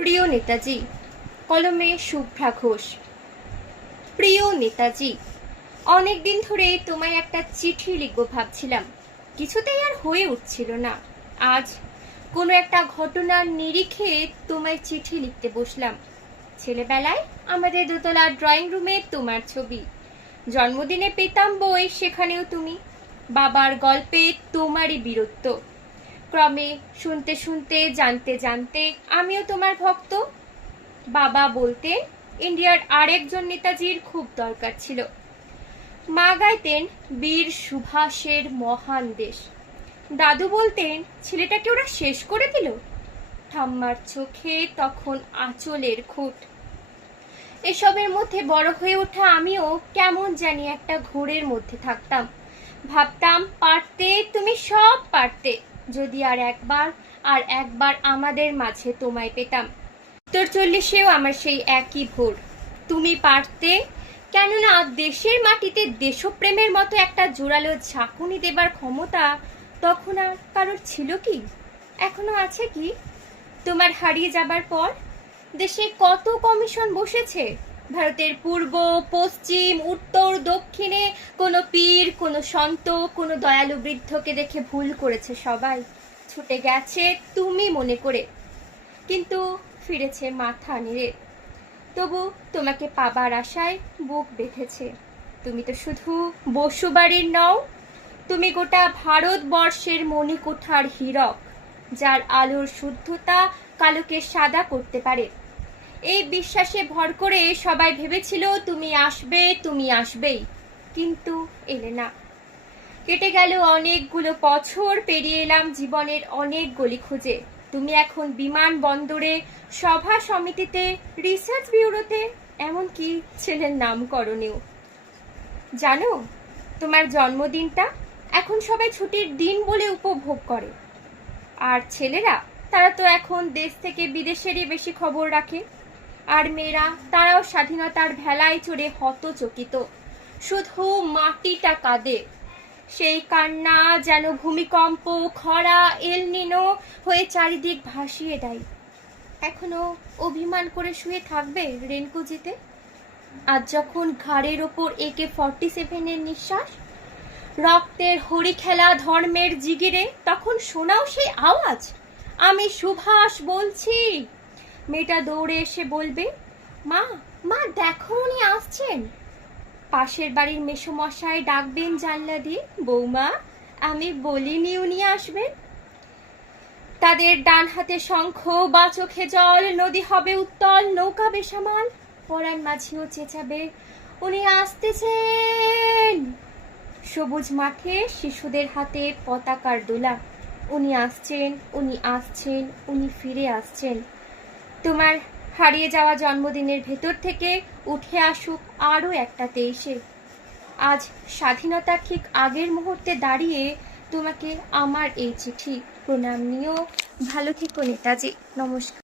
প্রিয় নেতাজি, কলমে শুভ্রা ঘোষ। প্রিয় নেতাজি, অনেকদিন ধরে তোমায় একটা চিঠি লিখবো ভাবছিলাম, কিছুতেই আর হয়ে উঠছিল না। আজ কোনো একটা ঘটনার নিরিখে তোমায় চিঠি লিখতে বসলাম। ছেলেবেলায় আমাদের দোতলার ড্রয়িং রুমে তোমার ছবি, জন্মদিনে পেতাম বই, সেখানেও তুমি। বাবার গল্পে তোমারই বীরত্ব, ক্রমে শুনতে শুনতে জানতে জানতে আমিও তোমার ভক্ত। বাবা বলতেন ইন্ডিয়ার আরেকজন নেতাজির খুব দরকার ছিল। মা গাইতেন বীর সুভাষের মহান দেশ। দাদু বলতেন ছেলেটাকে ওরা শেষ করে দিল। ঠাম্মার চোখে তখন আঁচলের খুঁট। এসবের মধ্যে বড় হয়ে ওঠা আমিও কেমন জানি একটা ঘোরের মধ্যে থাকতাম। ভাবতাম পারতে, তুমি সব পারতে, যদি আর একবার আমাদের মাঝে তোমায় পেতাম। ৪০-এও আমার সেই একই ভোর, তুমি পারতে। কেননা দেশের মাটিতে দেশপ্রেমের মতো একটা জোরালো ঝাঁকুনি দেবার ক্ষমতা তখন আর কারোর ছিল কি? এখনো আছে কি? তোমার হারিয়ে যাবার পর দেশে কত কমিশন বসেছে, ভারতের পূর্ব পশ্চিম উত্তর দক্ষিণে। কোনো পীর, কোনো সন্ত, কোনো দয়ালু বৃদ্ধকে দেখে ভুল করেছে সবাই, ছুটে গেছে তুমি মনে করে, কিন্তু ফিরেছে মাথা নেড়ে। তবু তোমাকে পাবার আশায় বুক বেঁধেছে। তুমি তো শুধু বসুবাড়ির নও, তুমি গোটা ভারতবর্ষের মণিকোঠার হীরক, যার আলোর শুদ্ধতা কালোকে সাদা করতে পারে। এই বিশ্বাসে ভর করে সবাই ভেবেছিল তুমি আসবে, তুমি আসবেই, কিন্তু এলে না। কেটে গেল অনেকগুলো বছর, পেরিয়ে এলাম জীবনের অনেক গলি খুঁজে। তুমি এখন বিমান বন্দরে, সভা সমিতিতে, রিসার্চ ব্যুরোতে, এমনকি ছেলের নামকরণেও। জানো, তোমার জন্মদিনটা এখন সবাই ছুটির দিন বলে উপভোগ করে। আর ছেলেরা, তারা তো এখন দেশ থেকে বিদেশেরই বেশি খবর রাখে। আর মেয়েরা, তারাও স্বাধীনতার ভেলায় চড়ে হতচকিত, শুধু মাটিটা কাঁদে। সেই কান্না যেন ভূমিকম্প, খরা, এলনিনো হয়ে চারিদিক ভাসিয়ে দেয়। এখনো অভিমান করে শুয়ে থাকবে রেনকুজিতে? আজ যখন ঘাড়ের ওপর AK-47 নিঃশ্বাস, রক্তের হরি খেলা ধর্মের জিগিরে, তখন শোনাও সেই আওয়াজ, আমি সুভাষ বলছি। মেয়েটা দৌড়ে এসে বলবে, মা মা দেখো উনি আসছেন। পাশের বাড়ির মেসোমশাই ডাকবেন জানলা দিয়ে, বৌমা আমি বলিনি উনি আসবেন। তাদের ডান হাতে শঙ্খ, বা চোখে জল, নদী হবে উত্তল, নৌকা বেসামাল। পরাণ মাঝিও চেঁচাবে, উনি আসতেছেন। সবুজ মাঠে শিশুদের হাতে পতাকার দোলা, উনি আসছেন, উনি আসছেন, উনি ফিরে আসছেন। তোমার হারিয়ে যাওয়া জন্মদিনের ভেতর থেকে উঠে আসুক আরও একটা 23-এ। আজ স্বাধীনতার ঠিক আগের মুহূর্তে দাঁড়িয়ে তোমাকে আমার এই চিঠি। প্রণাম নিও। ভালো থেকো নেতাজি। নমস্কার।